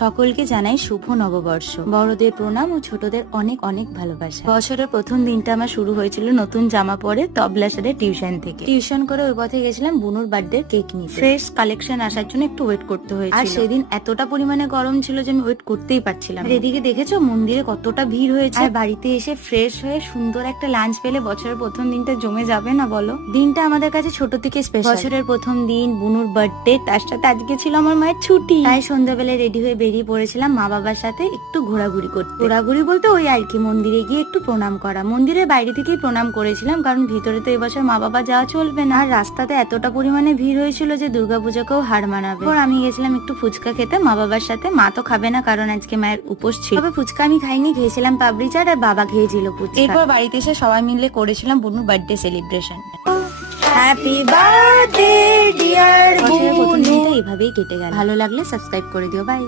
সকলকে জানাই শুভ নববর্ষ। বড়দের প্রণাম ও ছোটদের অনেক অনেক ভালোবাসা। বছরের প্রথম দিনটা আমার শুরু হয়েছিল নতুন জামা পরে তবলা সাথে টিউশন থেকে। টিউশন করে ওই পথে গেছিলাম বুনুর বার্থডে কেক নিতে। ফ্রেশ কালেকশন আসার জন্য একটু ওয়েট করতে হয়েছিল। আর সেদিন এতটা পরিমাণে গরম ছিল যে আমি ওয়েট করতেই পারছিলাম। আর এদিকে দেখেছো মন্দিরে কতটা ভিড় হয়েছে। আর বাড়িতে এসে ফ্রেশ হয়ে সুন্দর একটা লাঞ্চ পেলে বছরের প্রথম দিনটা জমে যাবে না বলো? দিনটা আমাদের কাছে ছোট থেকে স্পেশাল। বছরের প্রথম দিন, বুনুর বার্থডে, তার সাথে আজকে ছিল আমার মায়ের ছুটি। তাই সন্ধ্যাবেলায় রেডি হয়ে বেরিয়ে পড়েছিলাম মা বাবার সাথে একটু ঘোরাঘুরি করতে। ঘোরাঘুরি বলতে ওই আর কি, মন্দিরে গিয়ে একটু প্রণাম করা। মন্দিরের বাইরে থেকেই প্রণাম করেছিলাম, কারণ ভিতরে তো এবছর মা বাবা যাওয়া চলবে না। আর রাস্তাতে এতটা পরিমাণে ভিড় হয়েছিল যে দুর্গাপূজাকেও হার মানাবে। এরপর আমি গেছিলাম একটু ফুচকা খেতে মা বাবার সাথে। মা তো খাবে না, কারণ আজকে মায়ের উপোস ছিল। তবে ফুচকা আমি খাইনি, খেয়েছিলাম পাপড়ি চাট, আর বাবা খেয়েছিল ফুচকা। এরপর বাড়িতে এসে সবাই মিলে করেছিলাম বুনুর birthday celebration. Happy birthday dear Bunu. এইভাবেই কেটে গেল। ভালো লাগলে সাবস্ক্রাইব করে দিও। বাই।